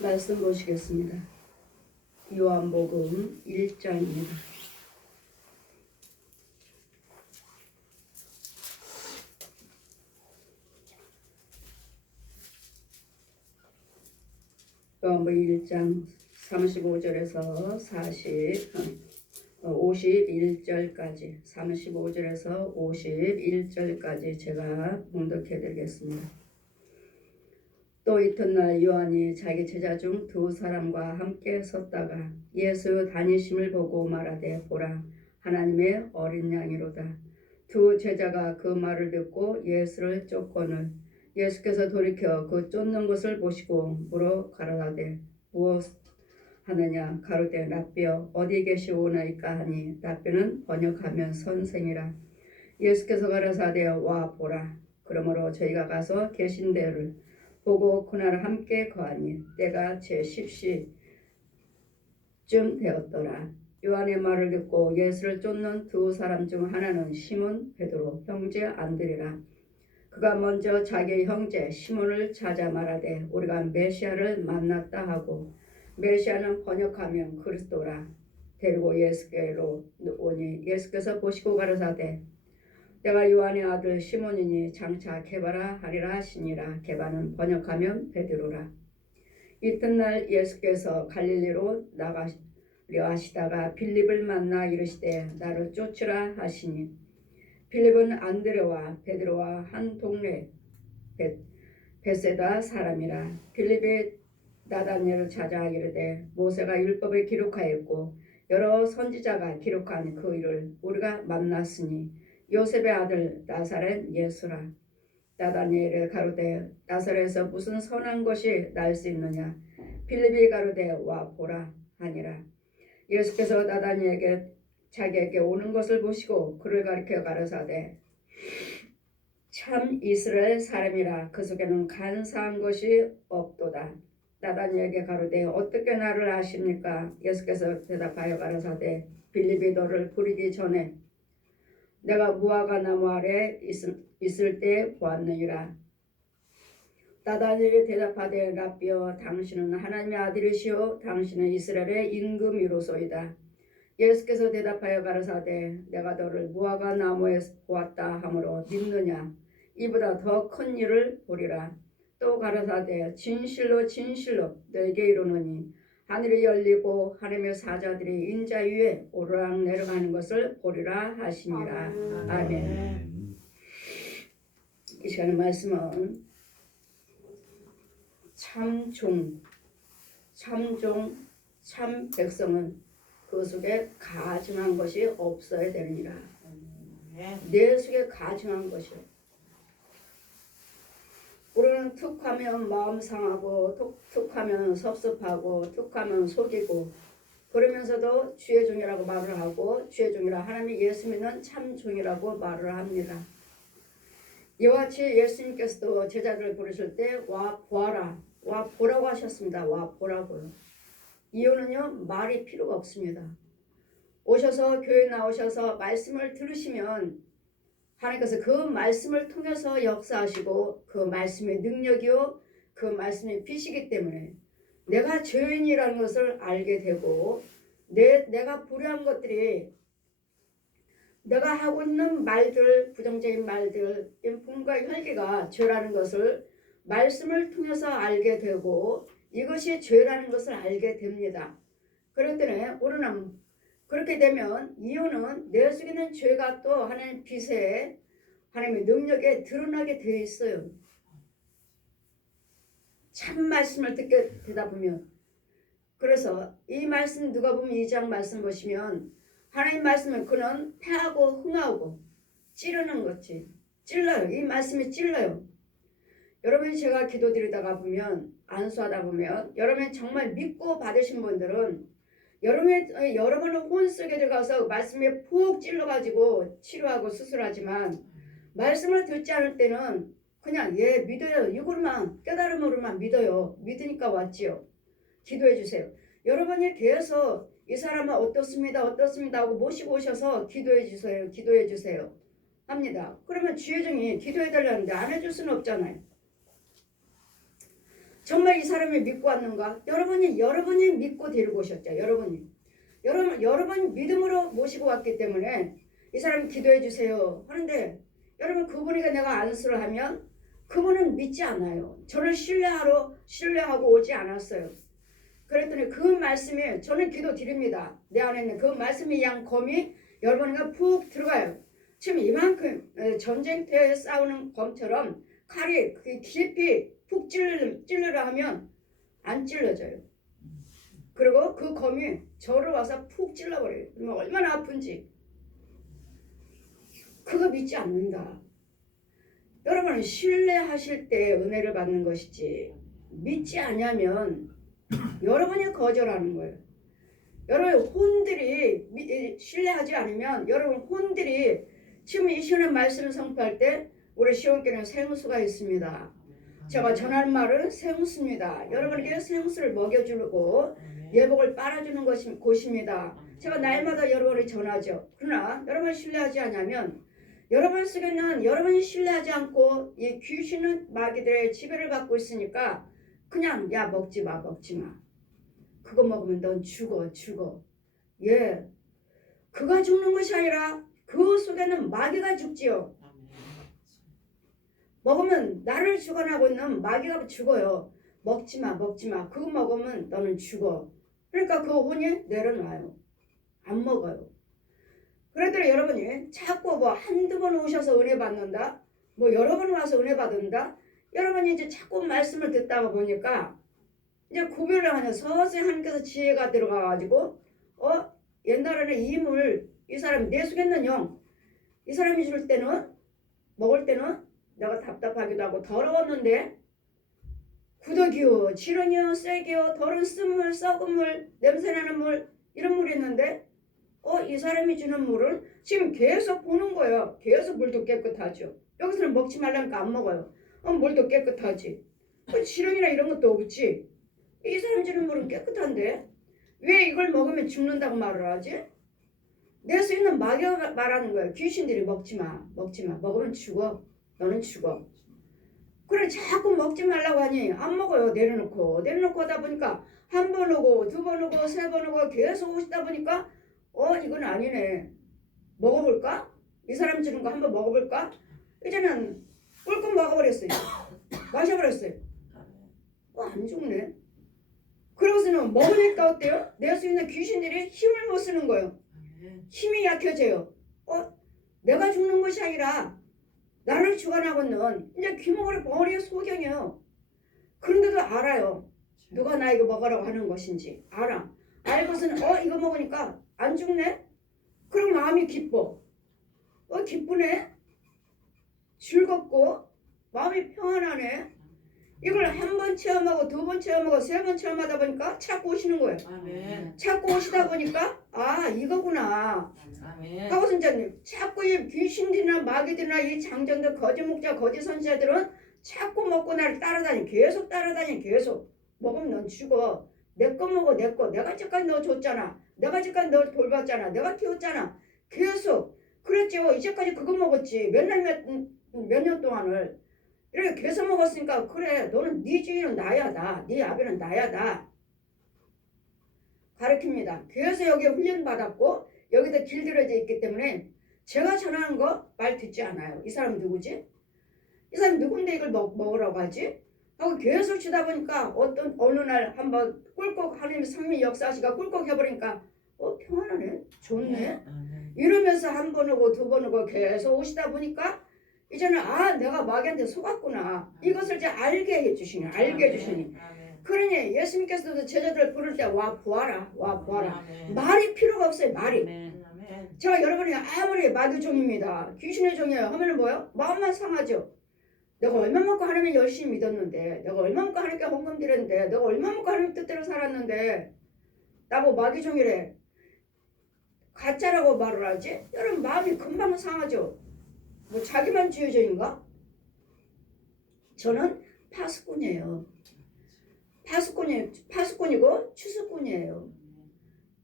말씀 보시겠습니다. 요한복음 1장입니다. 요한복음 1장 35절에서 51절까지 35절에서 51절까지 제가 봉독해 드리겠습니다. 또 이튿날 요한이 자기 제자 중 두 사람과 함께 섰다가 예수 다니심을 보고 말하되 보라 하나님의 어린 양이로다. 두 제자가 그 말을 듣고 예수를 쫓거늘 예수께서 돌이켜 그 쫓는 것을 보시고 물어 가라사대 무엇 하느냐 가로되 라삐여 어디 계시오나이까 하니 라삐는 번역하면 선생이라. 예수께서 가라사대 와 보라. 그러므로 저희가 가서 계신 데를 보고 그날 함께 거하니 때가 제10시쯤 되었더라. 요한의 말을 듣고 예수를 쫓는 두 사람 중 하나는 시몬 베드로 형제 안드레라. 그가 먼저 자기의 형제 시몬을 찾아 말하되 우리가 메시아를 만났다 하고 메시아는 번역하면 그리스도라. 데리고 예수께로 오니 예수께서 보시고 가라사대 내가 요한의 아들 시몬이니 장차 게바라 하리라 하시니라. 게바는 번역하면 베드로라. 이튿날 예수께서 갈릴리로 나가려 하시다가 빌립을 만나 이르시되 나를 쫓으라 하시니 빌립은 안드레와 베드로와 한 동네 베세다 사람이라. 빌립이 나다니엘을 찾아 이르되 모세가 율법에 기록하였고 여러 선지자가 기록한 그 일을 우리가 만났으니 요셉의 아들 나사렛 예수라. 나다니엘이 가로되 나사렛에서 무슨 선한 것이 날 수 있느냐. 빌립이 가로되 와 보라 하니라. 예수께서 나다니엘에게 자기에게 오는 것을 보시고 그를 가리켜 가라사대 참 이스라엘 사람이라. 그 속에는 간사한 것이 없도다. 나다니엘에게 가로되 어떻게 나를 아십니까. 예수께서 대답하여 가라사대 빌립이 너를 부르기 전에 내가 무화과 나무 아래 있을 때 보았느니라. 나다니엘이 대답하되 라삐여 당신은 하나님의 아들이시오 당신은 이스라엘의 임금이로소이다. 예수께서 대답하여 가라사대 내가 너를 무화과 나무에 보았다 하므로 믿느냐. 이보다 더 큰 일을 보리라. 또 가라사대 진실로 진실로 너에게 이르노니 하늘이 열리고 하나님의 사자들이 인자 위에 오르락 내려가는 것을 보리라 하시니라. 아멘. 이 시간의 말씀은 참종, 참 백성은 그 속에 가증한 것이 없어야 되느니라. 내 속에 가증한 것이요. 우리는 툭하면 마음 상하고 툭하면 섭섭하고 툭하면 속이고 그러면서도 주의 종이라고 말을 하고 주의 종이라 하나님이 예수 믿는 참 종이라고 말을 합니다. 이와 같이 예수님께서도 제자들을 부르실 때 와 보아라 와 보라고 하셨습니다. 와 보라고요. 이유는요 말이 필요가 없습니다. 오셔서 교회 나오셔서 말씀을 들으시면 하나님께서 그 말씀을 통해서 역사하시고 그 말씀의 능력이요 그 말씀의 빛이기 때문에 내가 죄인이라는 것을 알게 되고 내가 불의한 것들이 내가 하고 있는 말들 부정적인 말들 분과 혈기가 죄라는 것을 말씀을 통해서 알게 되고 이것이 죄라는 것을 알게 됩니다. 그렇기 때문에 우리는 그렇게 되면 이유는 내 속에 있는 죄가 또 하나님의 빛에 하나님의 능력에 드러나게 되어 있어요. 참 말씀을 듣게 되다 보면 그래서 이 말씀 누가복음 2장 말씀 보시면 하나님 말씀은 그는 패하고 흥하고 찌르는 것이 찔러요. 이 말씀이 찔러요. 여러분이 제가 기도드리다가 보면 안수하다 보면 여러분이 정말 믿고 받으신 분들은 여러분은 혼 속에 들어가서 말씀에 푹 찔러가지고 치료하고 수술하지만 말씀을 듣지 않을 때는 그냥 믿어요. 이걸만 깨달음으로만 믿어요. 믿으니까 왔지요. 기도해 주세요. 여러분이 계속 이 사람은 어떻습니다 하고 모시고 오셔서 기도해 주세요 합니다. 그러면 주의 종이 기도해 달라는데 안 해줄 수는 없잖아요. 정말 이 사람이 믿고 왔는가? 여러분이 믿고 데리고 오셨죠. 여러분 믿음으로 모시고 왔기 때문에 이 사람 기도해 주세요 하는데 여러분 그분에게 내가 안수를 하면 그분은 믿지 않아요. 저를 신뢰하고 오지 않았어요. 그랬더니 그 말씀이 저는 기도 드립니다. 내 안에 있는 그 말씀이 양 검이 여러분에게 푹 들어가요. 지금 이만큼 전쟁터에 싸우는 검처럼 칼이 깊이 푹 찔르려 하면 안 찔러져요. 그리고 그 검이 저를 와서 푹 찔러버려요. 그러면 얼마나 아픈지. 그거 믿지 않는다. 여러분은 신뢰하실 때 은혜를 받는 것이지 믿지 않으면 여러분이 거절하는 거예요. 여러분 혼들이 신뢰하지 않으면 여러분 혼들이 지금 이 시간에 말씀을 선포할 때 우리 시온교회는 생수가 있습니다. 제가 전할 말은 생수입니다. 여러분에게 생수를 먹여주고 예복을 빨아주는 곳입니다. 제가 날마다 여러분을 전하죠. 그러나 여러분을 신뢰하지 않으면 여러분 속에는 여러분이 신뢰하지 않고 이 귀신은 마귀들의 지배를 받고 있으니까 그냥 야 먹지 마. 그거 먹으면 넌 죽어. 예, 그가 죽는 것이 아니라 그 속에는 마귀가 죽지요. 먹으면 나를 주관하고 있는 마귀가 죽어요. 먹지 마. 그거 먹으면 너는 죽어. 그러니까 그 혼이 내려놔요. 안 먹어요. 그러더니 여러분이 자꾸 뭐 한두 번 오셔서 은혜 받는다. 뭐 여러 번 와서 은혜 받는다. 여러분이 이제 자꾸 말씀을 듣다가 보니까 이제 구별을 하냐 서서히 하나님께서 지혜가 들어가가지고 옛날에는 이 사람이 내 속에 있는 영 이 사람이 줄 때는 먹을 때는 내가 답답하기도 하고 더러웠는데 구더기요 지렁이요 쇠기요 더러운 쓴물 썩은 물 냄새나는 물 이런 물이 있는데 이 사람이 주는 물은 지금 계속 보는 거예요. 계속 물도 깨끗하죠. 여기서는 먹지 말라니까 안 먹어요. 물도 깨끗하지. 지렁이나 이런 것도 없지. 이 사람 주는 물은 깨끗한데 왜 이걸 먹으면 죽는다고 말을 하지? 내 속에 있는 마귀가 말하는 거예요. 귀신들이 먹지 마. 먹으면 죽어. 너는 죽어. 그래 자꾸 먹지 말라고 하니 안 먹어요. 내려놓고 하다 보니까 한 번 오고 두 번 오고 세 번 오고 계속 오시다 보니까 이건 아니네. 먹어볼까? 이 사람 주는 거 한번 먹어볼까? 이제는 꿀꺽 먹어버렸어요. 마셔버렸어요. 안 죽네. 그러고서는 먹으니까 어때요? 내 속에 있는 귀신들이 힘을 못 쓰는 거예요. 힘이 약해져요. 내가 죽는 것이 아니라 나를 주관하고 있는 이제 귀머거리 머리에 소경이에요. 그런데도 알아요. 누가 나 이거 먹으라고 하는 것인지 알아. 알고서는 이거 먹으니까 안 죽네? 그럼 마음이 기뻐. 기쁘네? 즐겁고 마음이 평안하네? 이걸 한 번 체험하고 두 번 체험하고 세 번 체험하다 보니까 자꾸 오시는 거예요. 아멘. 자꾸 오시다 보니까 이거구나. 아멘. 하고 선자님 자꾸 이 귀신들이나 마귀들이나 이 장전들 거짓 목자 거짓 선지자들은 자꾸 먹고 나를 계속 따라다니 계속 먹으면 넌 죽어. 내 거 먹어 내 거. 내가 지금까지 너 줬잖아. 내가 지금까지 너 돌봤잖아. 내가 키웠잖아. 계속 그랬죠. 이제까지 그거 먹었지. 몇 년 동안을 이렇게 계속 먹었으니까 그래 너는 네 주인은 나야 네 아비는 나야 가르칩니다. 그래서 여기에 훈련받았고 여기다 길들여져 있기 때문에 제가 전하는 거 말 듣지 않아요. 이 사람 누구지? 이 사람 누군데 이걸 먹으라고 하지? 하고 계속 주다 보니까 어느 날 한번 꿀꺽 하나님 성령 역사하시가 꿀꺽 해버리니까 평안하네 좋네 이러면서 한 번 오고 두 번 오고 계속 오시다 보니까 이제는 내가 마귀한테 속았구나. 이것을 이제 알게 해주시니. 그러니 예수님께서도 제자들 부를 때 와 보아라. 말이 필요가 없어요. 말이. 제가 여러분이 아무리 마귀 종입니다. 귀신의 종이에요. 하면은 뭐요? 마음만 상하죠. 내가 얼마만큼 하나님 열심히 믿었는데 내가 얼마만큼 하나님께 헌금 드렸는데 내가 얼마만큼 하나님 뜻대로 살았는데 나보고 마귀 종이래. 가짜라고 말을 하지? 여러분 마음이 금방 상하죠. 뭐 자기만 주의자인가? 저는 파수꾼이에요. 파수꾼이고 추수꾼이에요.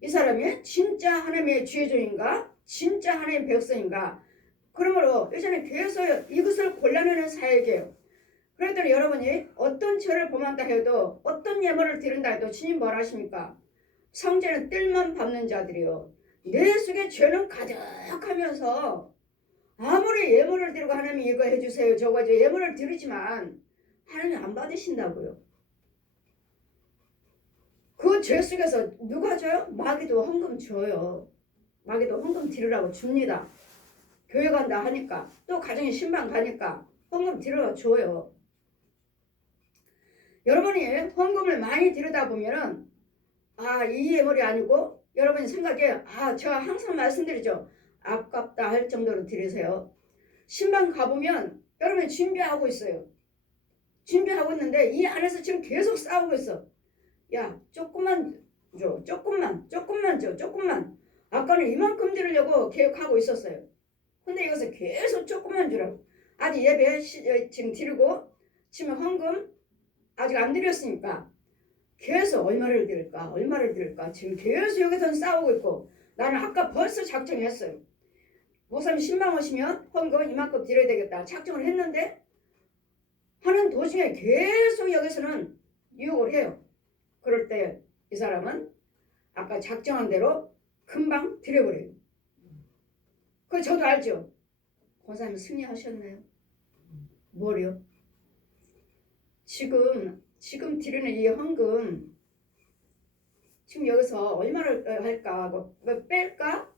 이 사람이 진짜 하나님의 주의자인가? 진짜 하나님의 백성인가? 그러므로 이제는 계속 이것을 골라내는 사역이에요. 그랬더니 여러분이 어떤 죄를 범한다 해도 어떤 예물을 드린다 해도 주님 뭘 하십니까? 성전의 뜰만 밟는 자들이요. 내 속에 죄는 가득하면서 아무리 예물을 드리고 하나님 이거 해주세요 저거 해주세요 예물을 드리지만 하나님 안 받으신다고요. 그 죄 속에서 누가 줘요? 마귀도 헌금 줘요. 마귀도 헌금 드리라고 줍니다. 교회 간다 하니까 또 가정에 신방 가니까 헌금 드리라고 줘요. 여러분이 헌금을 많이 드리다 보면은 이 예물이 아니고 여러분이 생각해 제가 항상 말씀드리죠. 아깝다 할 정도로 드리세요. 신방 가보면 여러분이 준비하고 있어요. 준비하고 있는데 이 안에서 지금 계속 싸우고 있어. 야 조금만 줘 조금만 줘 조금만. 아까는 이만큼 드리려고 계획하고 있었어요. 근데 이것을 계속 조금만 주라고. 아직 예배 지금 드리고 지금 헌금 아직 안 드렸으니까 계속 얼마를 드릴까 지금 계속 여기서 싸우고 있고 나는 아까 벌써 작정했어요. 목사님 신방 오시면 헌금 이만큼 드려야 되겠다 작정을 했는데 하는 도중에 계속 여기서는 유혹을 해요. 그럴 때 이 사람은 아까 작정한 대로 금방 드려버려요. 그거 저도 알죠. 권사님 승리하셨네요. 뭐요? 지금 드리는 이 헌금 지금 여기서 얼마를 할까? 뭐 뺄까?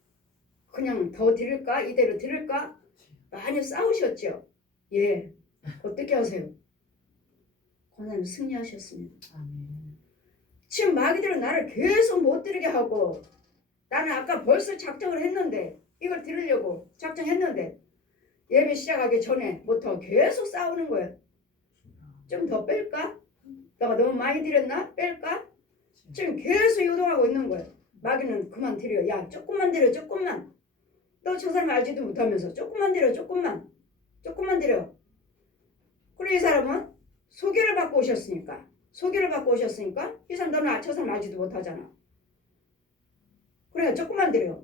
그냥 더 드릴까? 이대로 드릴까? 많이 싸우셨죠? 예. 어떻게 하세요? 권사님 승리하셨습니다. 지금 마귀들은 나를 계속 못 드리게 하고 나는 아까 벌써 작정을 했는데 이걸 드리려고 작정했는데 예배 시작하기 전에부터 계속 싸우는 거예요. 좀 더 뺄까? 내가 너무 많이 드렸나? 뺄까? 지금 계속 요동하고 있는 거예요. 마귀는 그만 드려. 야 조금만 드려 조금만. 너 저 사람 알지도 못하면서 조금만 드려 조금만 드려. 그래 이 사람은 소개를 받고 오셨으니까 이 사람 너는 저 사람 알지도 못하잖아. 그래 조금만 드려.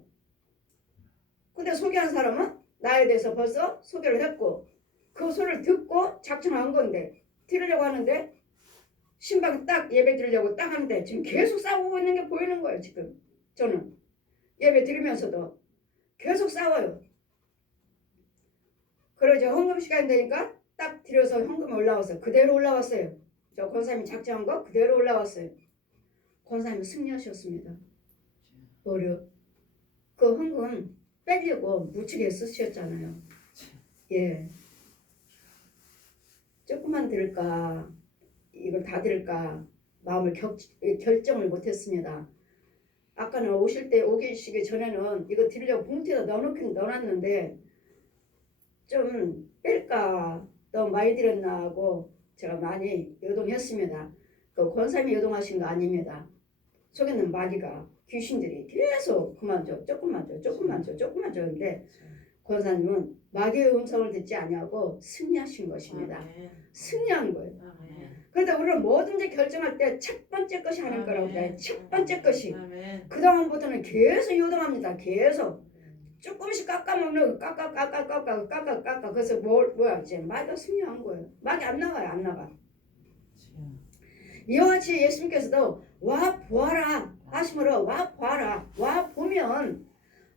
근데 소개한 사람은 나에 대해서 벌써 소개를 했고 그 소리를 듣고 작정한 건데 드리려고 하는데 신방 딱 예배 드리려고 딱 하는데 지금 계속 싸우고 있는 게 보이는 거예요. 지금 저는 예배 드리면서도 계속 싸워요. 그러죠. 헌금 시간이 되니까 딱 드려서 헌금이 올라와서 그대로 올라왔어요. 저 권사님이 작정한 거 그대로 올라왔어요. 권사님은 승리하셨습니다. 뭐려? 그 헌금 빼려고 무척에 쓰셨잖아요. 예. 조금만 드릴까 이걸 다 드릴까 마음을 결정을 못했습니다. 아까는 오시기 전에는 이거 드리려고 봉투에다 넣어놓긴 넣어놨는데 좀 뺄까 너무 많이 드렸나 하고 제가 많이 요동했습니다. 그 권사님이 요동하신 거 아닙니다. 속에는 마귀가 귀신들이 계속 그만 줘 조금만 줘 근데 권사님은 마귀의 음성을 듣지 아니하고 승리하신 것입니다. 승리한 거예요. 그러다 우리는 뭐든지 결정할 때 첫 번째 것이 하는 거라고 해요. 첫 번째 것이. 그다음부터는 계속 요동합니다. 계속 조금씩 깎아먹는 깎아. 그래서 뭐야 이제 마귀가 승리한 거예요. 마귀 안 나가. 이와 같이 예수님께서도 와 보아라 하심으로 와 보아라 와 보면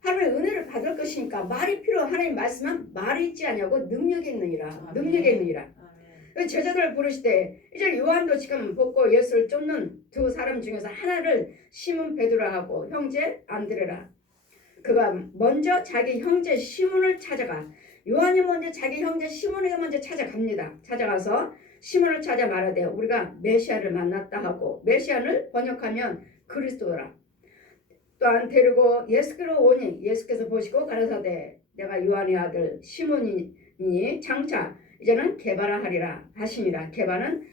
하나님의 은혜를 받을 것이니까 말이 하나님 말씀은 말이 있지 않냐고 능력이 있느니라. 제자들을 부르시되 이제 요한도 지금 벗고 예수를 쫓는 두 사람 중에서 하나를 시몬 베드로하고 형제 안드레라. 그가 먼저 자기 형제 시몬을 찾아가 요한이 먼저 자기 형제 시몬에게 먼저 찾아갑니다. 찾아가서 시몬을 찾아 말하되 우리가 메시아를 만났다 하고 메시아를 번역하면 그리스도라. 또한 데리고 예수께로 오니 예수께서 보시고 가라사대 내가 요한의 아들 시몬이니 장차 이제는 게바라 하리라 하시니라. 게바는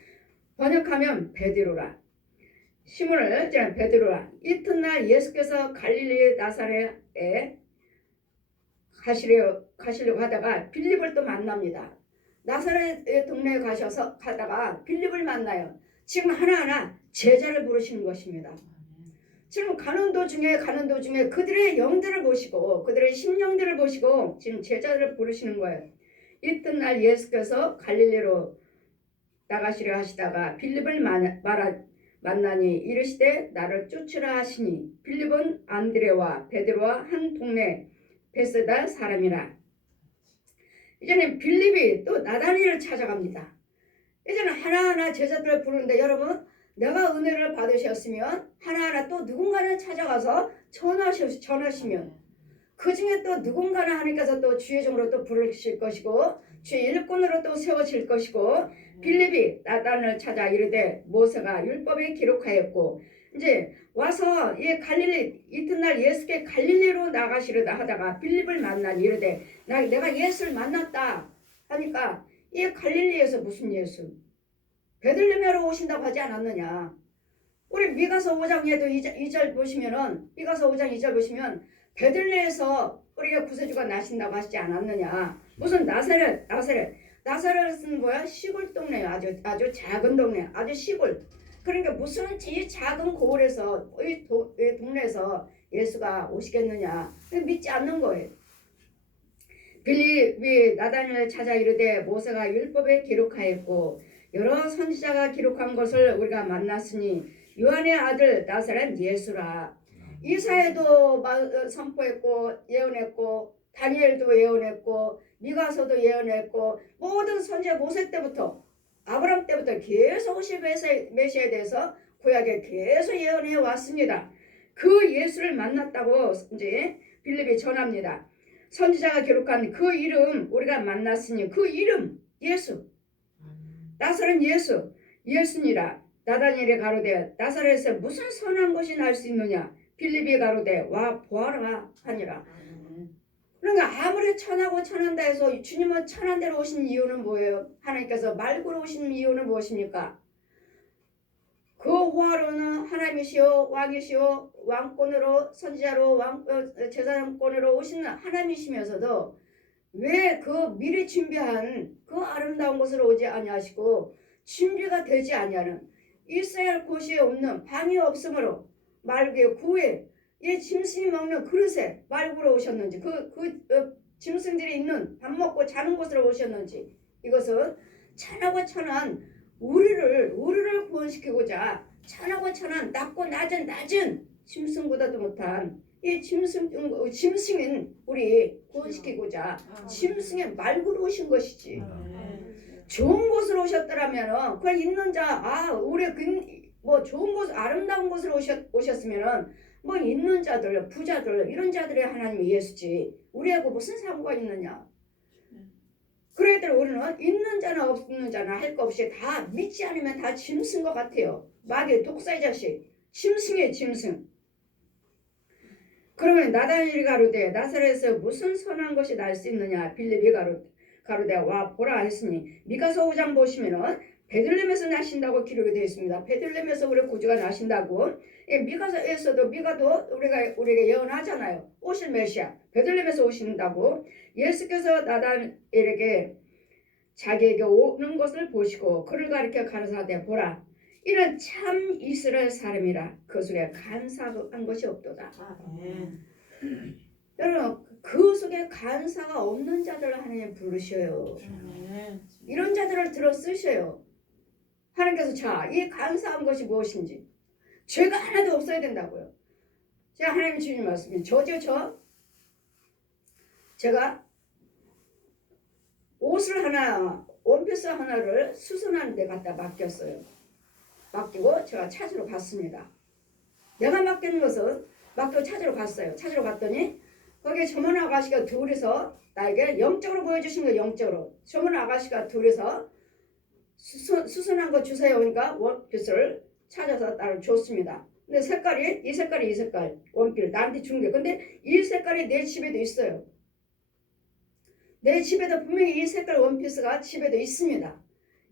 번역하면 베드로라. 시몬을 이제는 베드로라. 이튿날 예수께서 갈릴리 나사렛에 가시려고 하다가 빌립을 또 만납니다. 나사렛 동네에 가다가 빌립을 만나요. 지금 하나하나 제자를 부르시는 것입니다. 지금 가는 도중에 그들의 영들을 보시고 그들의 심령들을 보시고 지금 제자들을 부르시는 거예요. 이튿날 예수께서 갈릴리로 나가시려 하시다가 빌립을 만나니 이르시되 나를 쫓으라 하시니 빌립은 안드레와 베드로와 한 동네 베세다 사람이라. 이제는 빌립이 또 나다니엘을 찾아갑니다. 이제는 하나하나 제자들을 부르는데 여러분, 내가 은혜를 받으셨으면 하나하나 또 누군가를 찾아가서 전하시면 그 중에 또 누군가는 하나님께서 또 주의 종으로 또 부르실 것이고 주의 일꾼으로 또 세워질 것이고, 빌립이 나단을 찾아 이르되 모세가 율법에 기록하였고, 이제 와서 이 갈릴리 이튿날 예수께 갈릴리로 나가시려다 하다가 빌립을 만나니 이르되 내가 예수를 만났다 하니까, 이 갈릴리에서 무슨 예수? 베들레헴으로 오신다고 하지 않았느냐? 우리 미가서 5장에도 2절 보시면은, 미가서 5장 2절 보시면 베들레헴에서 우리가 구세주가 나신다고 하시지 않았느냐? 무슨 나사렛은 뭐야? 시골 동네요. 아주 작은 동네, 아주 시골. 그러니까 무슨 이 작은 고을에서 이 동네에서 예수가 오시겠느냐? 믿지 않는 거예요. 빌립이 나다니엘을 찾아 이르되 모세가 율법에 기록하였고 여러 선지자가 기록한 것을 우리가 만났으니 요한의 아들 나사렛 예수라. 이사야도 선포했고 예언했고, 다니엘도 예언했고, 미가서도 예언했고, 모든 선지자 모세 때부터 아브라함 때부터 계속 오실 메시아에 대해서 구약에 계속 예언해 왔습니다. 그 예수를 만났다고 이제 빌립이 전합니다. 선지자가 기록한 그 이름 우리가 만났으니 그 이름 예수, 나사렛 예수니라. 나다니엘이 가로되 나사렛에서 무슨 선한 것이 날 수 있느냐? 빌립이 가로되 와 보아라 하니라. 그러니까 아무리 천하고 천한다 해서 주님은 천한 대로 오신 이유는 뭐예요? 하나님께서 말고로 오신 이유는 무엇입니까? 그 호화로는 하나님이시오 왕이시오 왕권으로 선지자로 제사장권으로 오시는 하나님이시면서도 왜 그 미리 준비한 그 아름다운 곳으로 오지 아니하시고 준비가 되지 아니하는 있어야 할 곳이 없는 방이 없으므로 말구의 구에 이 짐승이 먹는 그릇에 말구로 오셨는지, 짐승들이 있는 밥 먹고 자는 곳으로 오셨는지, 이것은 천하고 천한 우리를 구원시키고자 천하고 천한 낮고 낮은 짐승보다도 못한 이 짐승인 우리 구원시키고자 짐승의 말구로 오신 것이지. 좋은 곳으로 오셨더라면은 그걸 있는 자, 우리 뭐 좋은 곳, 아름다운 곳으로 오셨으면은 뭐 있는 자들, 부자들, 이런 자들의 하나님이 예수지 우리하고 무슨 상관이 있느냐. 그래도 우리는 있는 자나 없는 자나 할 거 없이 다 믿지 않으면 다 짐승 것 같아요. 마귀 독사의 자식, 짐승이에요, 짐승. 그러면 나다니엘이 가로되 나사렛에서 무슨 선한 것이 날 수 있느냐? 빌립이 가로되 와 보라 했으니, 미가서 5장 보시면은 베들레헴에서 나신다고 기록이 되어 있습니다. 베들레헴에서 우리 구주가 나신다고. 미가서에서도 미가도 우리가 예언하잖아요. 오실 메시아 베들레헴에서 오신다고. 예수께서 나다니엘에게 자기에게 오는 것을 보시고 그를 가리켜 가라사대 보라 이는 참 이스라엘 사람이라 그 속에 간사한 것이 없도다. 여러분, 그 속에 간사가 없는 자들을 하나님 부르셔요. 이런 자들을 들어 쓰셔요. 하나님께서 자, 이 간사한 것이 무엇인지, 죄가 하나도 없어야 된다고요. 제가 하나님 주님 말씀이 제가 옷을 하나, 원피스 하나를 수선하는 데 갖다 맡겼어요. 맡기고 제가 찾으러 갔습니다. 내가 맡기는 것은 맡기고 찾으러 갔어요. 찾으러 갔더니 거기에 전문 아가씨가 둘이서 나에게 영적으로 보여주신 거예요. 영적으로. 전문 아가씨가 둘이서 수선한 거 주세요. 그러니까 원피스를 찾아서 나를 줬습니다. 근데 이 색깔 원피스 나한테 준 게. 근데 이 색깔이 내 집에도 있어요. 내 집에도 분명히 이 색깔 원피스가 집에도 있습니다.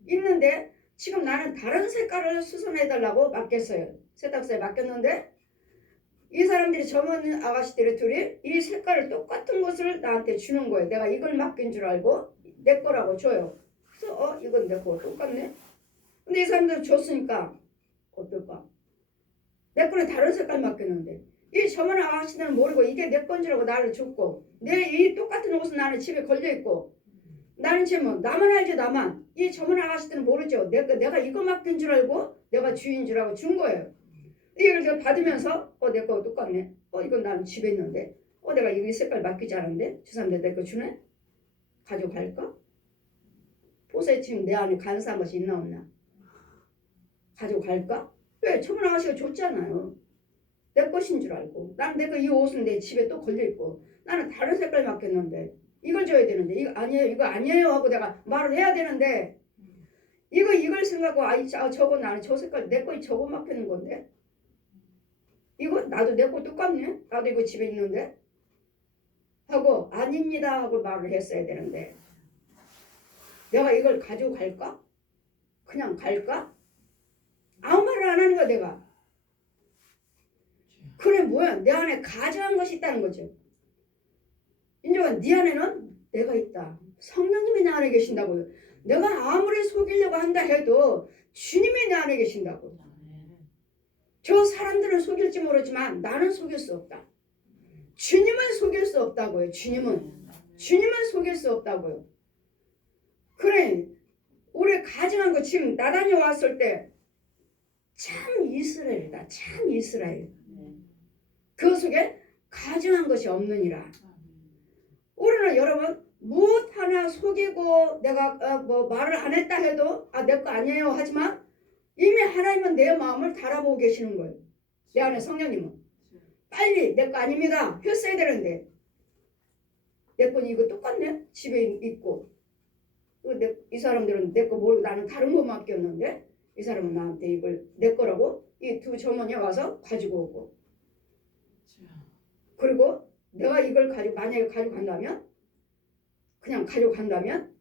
있는데 지금 나는 다른 색깔을 수선해달라고 맡겼어요. 세탁소에 맡겼는데 이 사람들이 전문 아가씨들이 둘이 이 색깔을 똑같은 것을 나한테 주는 거예요. 내가 이걸 맡긴 줄 알고 내 거라고 줘요. 그래서 이건 내 거 똑같네. 근데 이 사람들 줬으니까 어떨까? 내 거는 다른 색깔 맡겼는데 이 전문 아가씨들은 모르고 이게 내 건 줄 알고 나를 줬고, 내 이 똑같은 옷은 나는 집에 걸려있고, 나는 지금 나만 알죠, 나만. 이 전문 아가씨들은 모르죠. 내가 이거 맡긴 줄 알고 내가 주인 줄 알고 준 거예요. 이걸 받으면서 내 거 똑같네. 이건 난 집에 있는데. 내가 이 색깔 맡기지 않은데 저 사람들 내 거 주네. 가져갈까? 보세요, 지금 내 안에 간사한 것이 있나 없나. 가져갈까? 왜? 전문 아가씨가 줬잖아요. 내 것인 줄 알고. 난 내가 이 옷은 내 집에 또 걸려있고 나는 다른 색깔 맡겼는데 이걸 줘야 되는데 이거 아니에요 하고 내가 말을 해야 되는데 이걸 생각하고 저거 나는 저 색깔 내 거 저거 맡기는 건데 이거 나도 내 거 똑같네. 나도 이거 집에 있는데 하고 아닙니다 하고 말을 했어야 되는데 내가 이걸 가지고 갈까? 그냥 갈까? 아무 말을 안 하는 거야 내가. 그래 뭐야 내 안에 가져간 것이 있다는 거죠. 인정은 네 안에는 내가 있다. 성령님이 내 안에 계신다고요. 내가 아무리 속이려고 한다 해도 주님이 내 안에 계신다고. 저 사람들은 속일지 모르지만 나는 속일 수 없다. 주님은 속일 수 없다고요. 주님은 속일 수 없다고요. 그래 우리 가정한 거 지금 나단이 왔을 때 참 이스라엘이다. 참 이스라엘. 그 속에 가정한 것이 없느니라. 우리는 여러분 무엇 하나 속이고 내가 뭐 말을 안 했다 해도 내 거 아니에요 하지만 이미 하나님은 내 마음을 달아보고 계시는 거예요. 내 안에 성령님은 빨리 내 거 아닙니다 했어야 되는데 내 건 이거 똑같네. 집에 있고 이 사람들은 내 거 모르고 나는 다른 거 맡겼는데 이 사람은 나한테 이걸 내 거라고 이 두 점원이 와서 가지고 오고 그리고 내가 이걸 만약에 가져간다면 그냥 가져간다면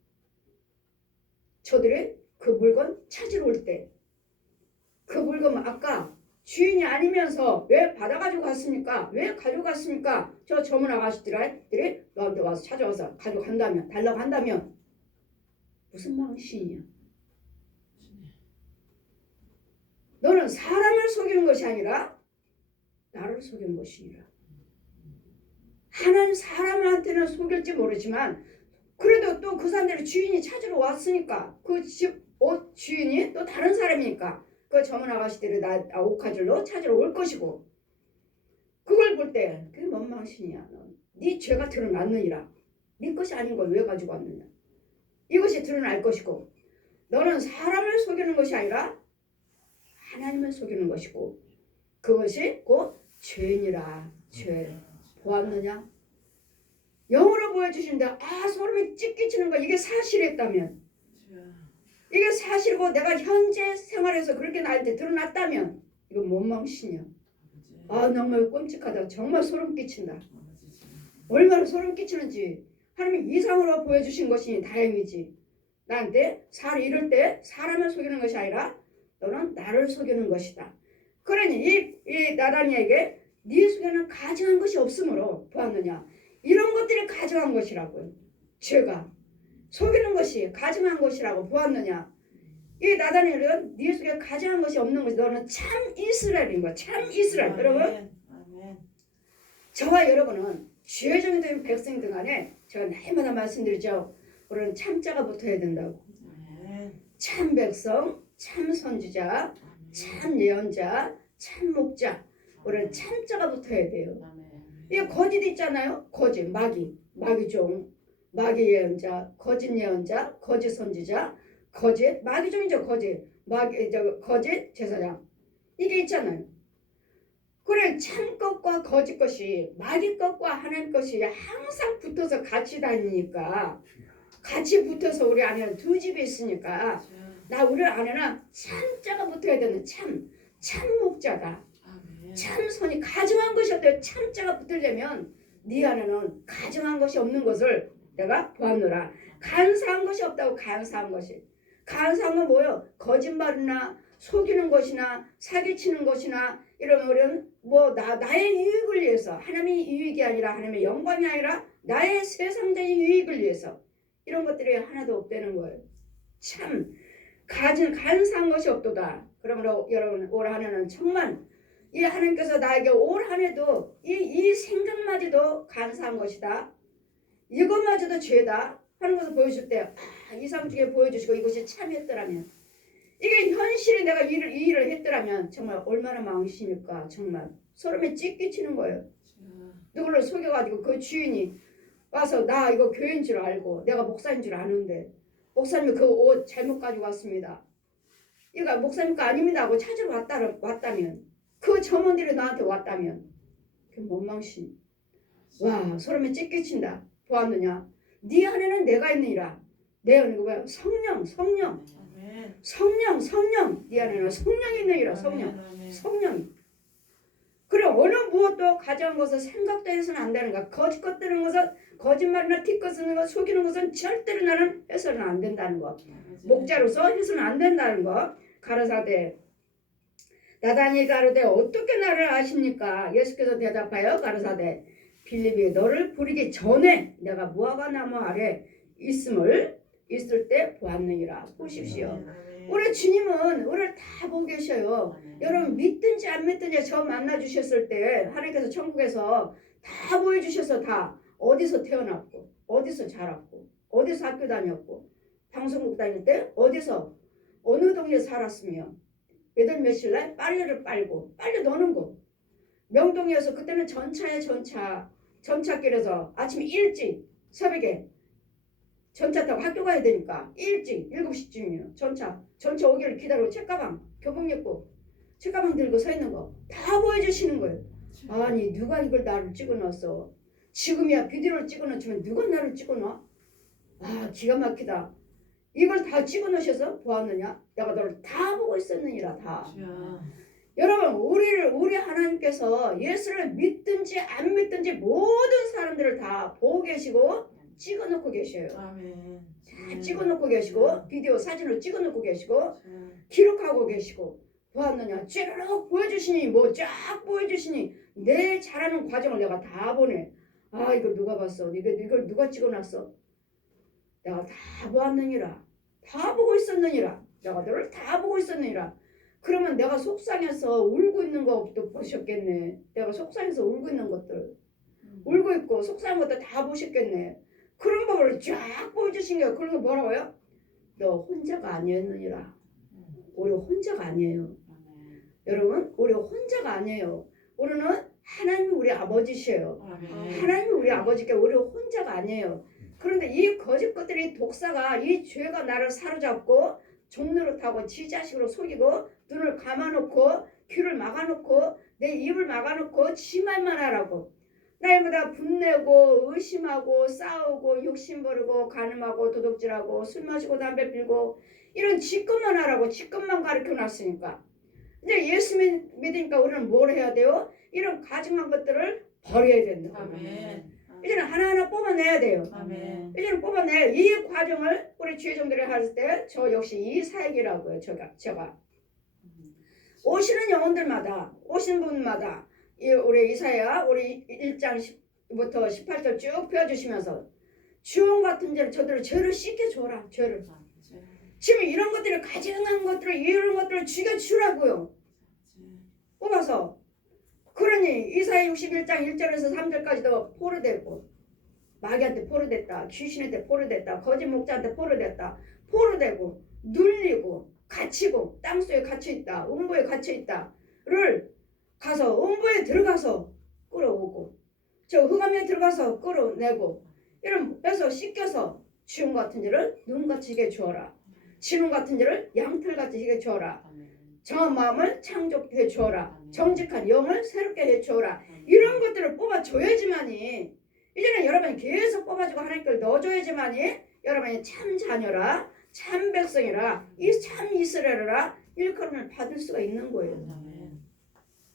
저들이 그 물건 찾으러 올 때 그 물건 아까 주인이 아니면서 왜 받아가지고 갔습니까? 왜 가져갔습니까? 저 전문 아가씨들이 너한테 와서 찾아와서 가져간다면 달라고 한다면 무슨 망신이야? 너는 사람을 속이는 것이 아니라 나를 속이는 것이니라. 하나님 사람한테는 속일지 모르지만 그래도 또 그 사람들의 주인이 찾으러 왔으니까 그 집 옷 주인이 또 다른 사람이니까 그 전문 아가씨들이 나 옷 가지러 찾으러 올 것이고 그걸 볼 때 그게 뭔 망신이야. 네 죄가 드러났느니라. 네 것이 아닌 걸 왜 가지고 왔느냐. 이것이 드러날 것이고 너는 사람을 속이는 것이 아니라 하나님을 속이는 것이고 그것이 곧 죄니라. 죄 보았느냐? 영어로 보여주시는데 소름이 찢기치는 거 이게 사실이었다면 이게 사실이고 내가 현재 생활에서 그렇게 나한테 드러났다면 이건 뭔 망신이야. 정말 끔찍하다. 정말 소름 끼친다. 얼마나 소름 끼치는지 하나님이 이상으로 보여주신 것이니 다행이지. 나한테 이럴 때 사람을 속이는 것이 아니라 너는 나를 속이는 것이다. 그러니 이 나단이에게 네 속에는 가증한 것이 없으므로 보았느냐. 이런 것들이 가증한 것이라고요. 죄가 속이는 것이 가증한 것이라고 보았느냐. 이 나단이는 네 속에 가증한 것이 없는 것이 너는 참 이스라엘인 거야. 참 이스라엘. 여러분 저와 여러분은 죄정이 된 백성들 간에 제가 날마다 말씀드리죠. 우리는 참자가 붙어야 된다고. 참 백성, 참 선지자, 참 예언자, 참 목자. 우리는 참자가 붙어야 돼요. 이게 거짓 있잖아요. 거짓, 마귀종, 마귀 예언자, 거짓 예언자, 거짓 선지자, 거짓, 마귀종이죠. 거짓 제사장. 이게 있잖아요. 그래 참 것과 거짓 것이 마귀 것과 하나님 것이 항상 붙어서 같이 다니니까 같이 붙어서 우리 안에는 두 집이 있으니까 우리 안에는 참자가 붙어야 되는 참 목자다. 참선이 가증한 것이 없대. 참자가 붙으려면 네 안에는 가증한 것이 없는 것을 내가 보았노라. 간사한 것이 없다고. 간사한 것이. 간사한 건 뭐예요? 거짓말이나 속이는 것이나 사기치는 것이나 이런 나의 유익을 위해서 하나님의 유익이 아니라 하나님의 영광이 아니라 나의 세상적인 유익을 위해서 이런 것들이 하나도 없다는 거예요. 참 간사한 것이 없도다. 그러므로 여러분 올 한 해는 정말 이 하나님께서 나에게 올 한 해도 이 생각마저도 간사한 것이다. 이것마저도 죄다. 하는 것을 보여줄 때 이상 중에 보여주시고 이것이 참했더라면 이게 현실이 내가 이 일을 했더라면 정말 얼마나 마음심일까. 정말 소름에 찢기치는 거예요. 누구를 속여가지고 그 주인이 와서 나 이거 교회인 줄 알고 내가 목사인 줄 아는데 목사님이 그 옷 잘못 가지고 왔습니다. 이거 목사님 거 아닙니다 하고 찾으러 왔다면 그 점원들이 나한테 왔다면 그 원망심. 와 소름에 찢기친다. 보았느냐 네 안에는 내가 있느니라. 내 안에는 뭐야 성령 네 안에는 성령이 있느니라. 성령. 그래 어느 무엇도 가져온 것을 생각도 해서는 안 되는 거야. 거짓것 되는 것은 거짓말이나 티껏 쓰는 것 속이는 것은 절대로 나는 해서는 안 된다는 거. 목자로서 해서는 안 된다는 거. 가라사대 나다니 가로되 어떻게 나를 아십니까? 예수께서 대답하여 가라사대 빌립이 너를 부리기 전에 내가 무화과 나무 아래 있을 때 보았느니라. 보십시오. 우리 주님은 우리를 다 보고 계셔요. 여러분 믿든지 안 믿든지 저 만나주셨을 때 하나님께서 천국에서 다 보여주셔서 다 어디서 태어났고 어디서 자랐고 어디서 학교 다녔고 방송국 다닐 때 어디서 어느 동네에 살았으며 몇월 며칠날 빨래를 빨고 빨래 넣는 거 명동에서 그때는 전차길에서 아침 일찍 새벽에 전차 타고 학교 가야 되니까 일찍 7시쯤이면 전차 오기를 기다리고 책가방 교복 입고 책가방 들고 서 있는 거 다 보여주시는 거예요. 아니 누가 이걸 나를 찍어놨어. 지금이야 비디오를 찍어놓지만 누가 나를 찍어놔. 아 기가 막히다. 이걸 다 찍어놓으셔서 보았느냐 내가 너를 다 보고 있었느니라. 다 여러분 우리 하나님께서 예수를 믿든지 안 믿든지 모든 사람들을 다 보고 계시고 찍어놓고 계셔요. 다 찍어놓고 계시고 비디오 사진을 찍어놓고 계시고 기록하고 계시고 보았느냐 쭉 보여주시니 뭐 쫙 보여주시니 내 자라는 과정을 내가 다 보네. 아 이걸 누가 봤어. 이걸 누가 찍어놨어. 내가 다 보았느니라. 다 보고 있었느니라. 내가 너를 다 보고 있었느니라. 그러면 내가 속상해서 울고 있는 것도 보셨겠네. 내가 속상해서 울고 있는 것들 울고 있고 속상한 것도 다 보셨겠네. 그런 법을 쫙 보여주신 거예요. 그런 거 뭐라고요? 너 혼자가 아니었느니라. 우리 혼자가 아니에요. 여러분 우리 혼자가 아니에요. 우리는 하나님 우리 아버지시에요. 하나님 우리 아버지께 우리 혼자가 아니에요. 그런데 이 거짓 것들이 독사가 이 죄가 나를 사로잡고 종로로 타고 지 자식으로 속이고 눈을 감아놓고 귀를 막아놓고 내 입을 막아놓고 지 말만 하라고 날마다 분내고 의심하고 싸우고 욕심부리고 간음하고 도둑질하고 술 마시고 담배 피우고 이런 지 것만 하라고 지 것만 가르쳐놨으니까 이제 예수 믿으니까 우리는 뭘 해야 돼요? 이런 가증한 것들을 버려야 된다. 이제는 하나하나 뽑아내야 돼요. 이제는 뽑아내야 이 과정을 우리 주의종들이 할 때 저 역시 이 사역이라고요. 제가 오시는 영혼들마다 오신 분마다 우리 이사야 우리 1장부터 18절 쭉 펴주시면서 주원 같은 저들을 죄를 씻겨줘라. 죄를 지금 이런 것들을 가증한 것들을 이런 것들을 죽여주라고요. 뽑아서 그러니 이사야 61장 1절에서 3절까지도 포로되고 마귀한테 포로됐다. 귀신한테 포로됐다. 거짓 목자한테 포로됐다. 포로되고 눌리고 갇히고 땅속에 갇혀있다. 음부에 갇혀있다를 가서 음부에 들어가서 끌어오고 저 흑암에 들어가서 끌어내고 이런 뺏어 씻겨서 지금 같은 일을 눈같이 게 주어라. 지금 같은 일을 양털같이 게 주어라. 정한 마음을 창조해 주어라. 정직한 영을 새롭게 해 주어라. 이런 것들을 뽑아줘야지만이 이제는 여러분이 계속 뽑아주고 하나님께 넣어줘야지만이 여러분이 참 자녀라. 참 백성이라. 이 참 이스라엘이라 일컬음을 받을 수가 있는 거예요.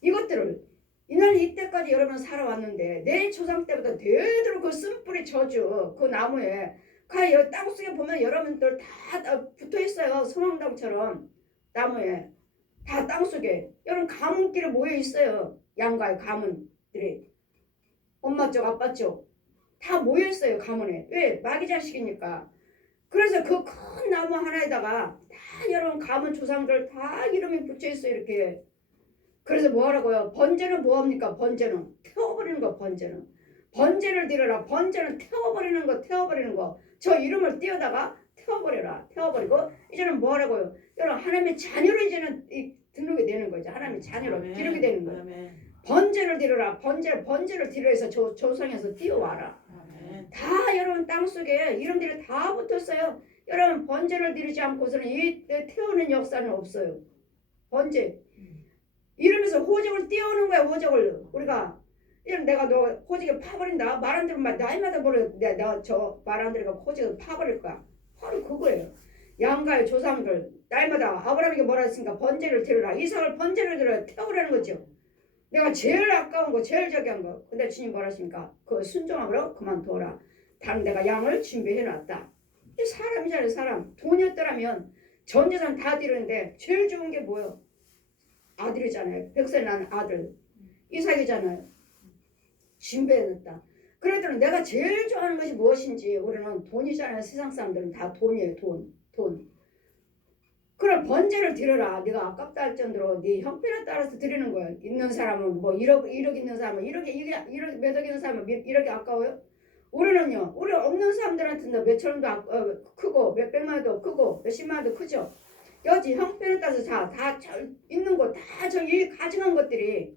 이것들을 이날 이때까지 여러분 살아왔는데 내 조상 때부터 대대로 그 쓴뿌리 저주 그 나무에 가 땅속에 보면 여러분들 다 붙어있어요. 성황당처럼 나무에 다 땅속에 여러분 가문끼리 모여있어요. 양가의 가문들이 엄마 쪽 아빠 쪽 다 모여있어요. 가문에. 왜? 마귀 자식이니까. 그래서 그 큰 나무 하나에다가 다 여러분 가문 조상들 다 이름이 붙여있어요. 이렇게. 그래서 뭐하라고요? 번제는 뭐합니까? 번제는 태워버리는 거. 번제는 번제를 드려라. 번제는 태워버리는 거, 태워버리는 거. 저 이름을 띄어다가 태워버려라. 태워버리고 이제는 뭐 하라고요? 여러분 하나님의 자녀로 이제는 등록이 되는 거죠. 하나님의 자녀로 기록이 되는 거예요. 번제를 드려라. 번제를 드려 해서 조상에서 띄워와라. 다 여러분 땅속에 이름들이 다 붙었어요. 여러분 번제를 드리지 않고서는 이 태우는 역사는 없어요. 번제. 이러면서 호적을 띄우는 거야. 호적을. 우리가 이런 내가 너 호적에 파버린다. 말 안 들으면 나이마다 버려. 내가 저 말 안 들으니까 호적을 파버릴 거야. 바로 그거예요. 양가의 조상들 날마다 아브라함에게 뭐라 했습니까? 번제를 드려라. 이삭을 번제를 드려라. 태우라는 거죠. 내가 제일 아까운 거, 제일 저기한 거. 근데 주님 뭐라 하십니까? 그 순종함으로 그만둬라. 다른 내가 양을 준비해놨다. 이 사람이잖아요. 사람. 돈이었더라면 전 재산 다 드리는데 제일 좋은 게 뭐예요? 아들이잖아요. 백세 난 아들. 이삭이잖아요. 준비해놨다. 그랬더니 내가 제일 좋아하는 것이 무엇인지 우리는 돈이잖아요. 세상 사람들은 다 돈이에요. 돈. 그럼 번제를 드려라. 네가 아깝다 할 정도로 네 형편에 따라서 드리는 거야. 있는 사람은 뭐 1억 있는 사람은 1억 몇억 있는 사람은 1억이 아까워요? 우리는요. 우리 없는 사람들한테는 몇천원도 크고 몇백만 원도 크고 몇십만 원도 크죠. 여지 형편에 따라서 다 있는 거 다 저 이 가정한 것들이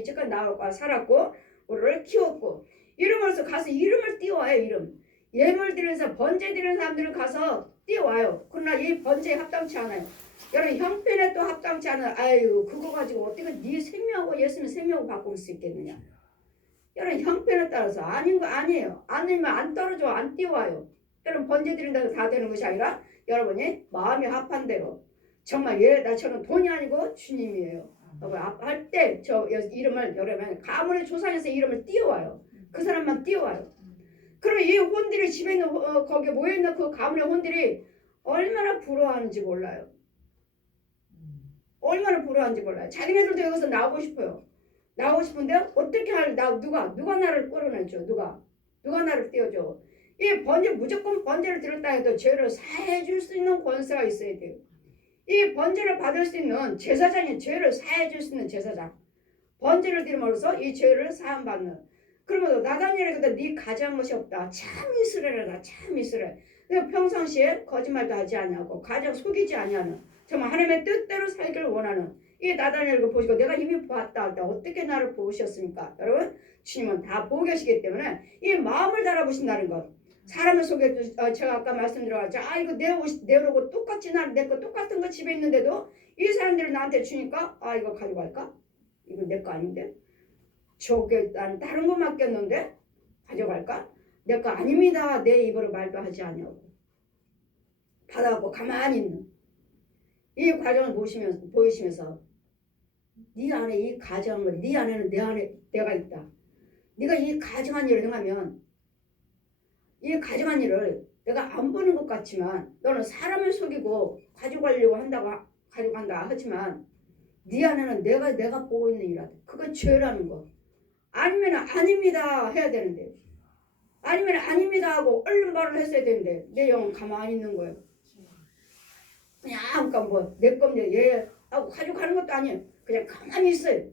이제까지 나와 살았고 우리를 키웠고 이름으로서 가서 이름을 띄워와요. 이름. 예물 드리면서 번제 드리는 사람들은 가서 띄워와요. 그러나 이 번제에 합당치 않아요. 여러분 형편에 또 합당치 않아요. 아유 그거 가지고 어떻게 네 생명하고 예수님 생명을 바꿀 수 있겠느냐. 여러분 형편에 따라서 아닌 거 아니에요. 아니면 안 떨어져 안 띄워와요. 여러분 번제 드린다고 다 되는 것이 아니라 여러분이 마음이 합한 대로 정말 나처럼 돈이 아니고 주님이에요. 할 때 저 이름을 여러분 가문의 조상에서 이름을 띄워와요. 그 사람만 띄워와요. 그럼 이 혼들이 집에 있는 거기에 모여있는 그 가문의 혼들이 얼마나 부러워하는지 몰라요. 얼마나 부러워하는지 몰라요. 자기네들도 여기서 나오고 싶어요. 나오고 싶은데 어떻게 누가 나를 끌어내죠. 누가 나를 띄워줘. 이 번제 무조건 번제를 들었다 해도 죄를 사해 줄 수 있는 권세가 있어야 돼요. 이 번제를 받을 수 있는 제사장이 죄를 사해 줄 수 있는 제사장. 번제를 드림으로써 이 죄를 사함 받는. 그러면 나다니엘에게도 네 가져한 것이 없다. 참 이스라엘이다. 참 이스라엘. 평상시에 거짓말도 하지 아니하고 가장 속이지 아니하는 정말 하나님의 뜻대로 살기를 원하는 이 나다니엘을 보시고 내가 이미 보았다 할 때 어떻게 나를 보셨습니까? 여러분 주님은 다 보고 계시기 때문에 이 마음을 달아보신다는 것. 사람을 속여 제가 아까 말씀드렸죠. 이거 내 로고 똑같이 내 거 똑같은 거 집에 있는데도 이 사람들이 나한테 주니까 이거 가져갈까? 이거 내 거 아닌데? 저게 난 다른 거 맡겼는데 가져갈까? 내 거 아닙니다. 내 입으로 말도 하지 않냐고 받아갖고 가만히 있는 이 과정을 보이시면서 네 안에 이 가정을 네 안에는 내 안에 내가 있다. 네가 이 가정한 일을 행하면 이 가정한 일을 내가 안 보는 것 같지만 너는 사람을 속이고 가져가려고 가져간다 하지만 네 안에는 내가 보고 있는 일이다. 그건 죄라는 거. 아니면 아닙니다 해야 되는데 아니면 아닙니다 하고 얼른 말을 했어야 되는데 내 영은 가만히 있는 거예요. 그냥 그러니까 뭐 내 건데 얘 하고 가져가는 것도 아니에요. 그냥 가만히 있어요.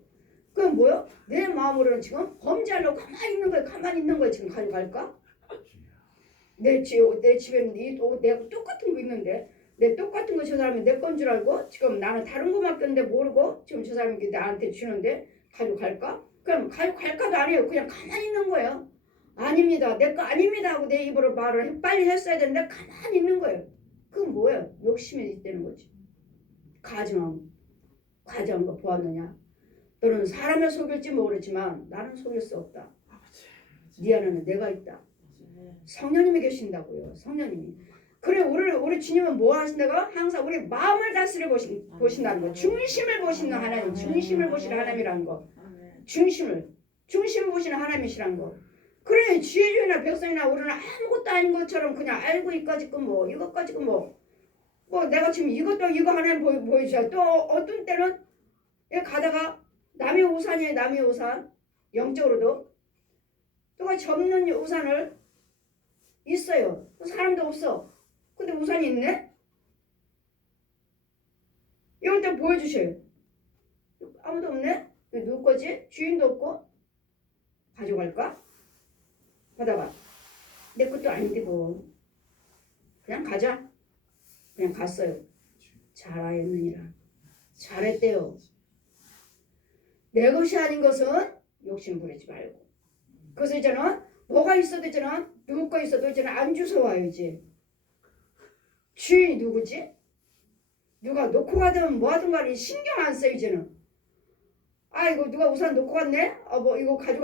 그건 뭐요? 내 마음으로는 지금 범죄하려고 가만히 있는 거예요. 지금 가져갈까? 내 집에는 내가 똑같은 거 있는데 내 똑같은 거 저 사람이 내 건 줄 알고 지금 나는 다른 거 맡겼는데 모르고 지금 저 사람이 나한테 주는데 가져갈까? 그럼 가져갈까도 아니에요. 그냥 가만히 있는 거예요. 아닙니다. 내 거 아닙니다 하고 내 입으로 말을 빨리 했어야 되는데 가만히 있는 거예요. 그건 뭐예요? 욕심이 있다는 거지. 가정한 거 보았느냐? 너는 사람을 속일지 모르지만 나는 속일 수 없다. 네 안에는 내가 있다. 성령님이 계신다고요. 성령님이. 그래 우리 주님은 뭐 하신다고? 항상 우리 마음을 다스려 보신다는 거. 중심을 보시는 하나님. 중심을 보시는 하나님이라는 거. 중심을 보시는 하나님이시라는 거. 그래 지혜주의나 백성이나 우리는 아무것도 아닌 것처럼 그냥 알고 이까짓고 뭐 이것까지고 뭐 내가 지금 이것도 이거 하나님 보여주자. 또 어떤 때는 가다가 남의 우산이에요. 남의 우산. 영적으로도 누가 접는 우산을 있어요. 사람도 없어. 근데 우산이 있네? 이럴 때 보여주셔요. 아무도 없네? 누구 거지? 주인도 없고 가져갈까? 하다가 내 것도 아닌데 뭐 그냥 가자. 그냥 갔어요. 잘하였느니라. 잘했대요. 내 것이 아닌 것은 욕심 부리지 말고. 그래서 이제는 뭐가 있어도 이제는 누구 거 있어도 이제는 안 주워와야지. 주인이 누구지? 누가 놓고 가든 뭐하든 간에 신경 안 써 이제는. 아 이거 누가 우산 놓고 갔네? 뭐 이거 가져가.